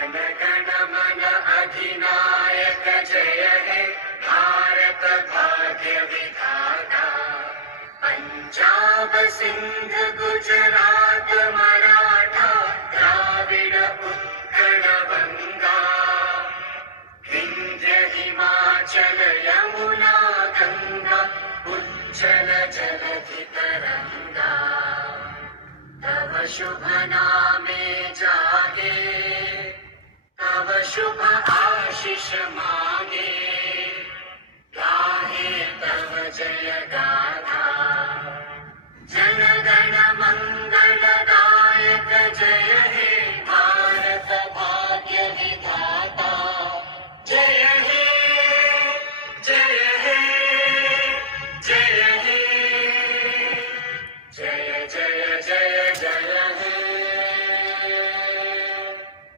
जन गण मन अधिनायक जय हे भारत भाग्य विधाता। पंजाब सिंध गुजरात मराठा द्राविड उत्कल बंगा। विंध्य हिमाचल यमुना गंगा उज्जल जलधि तरंगा। तव शुभ नामे जागे तव शुभ आशीष मा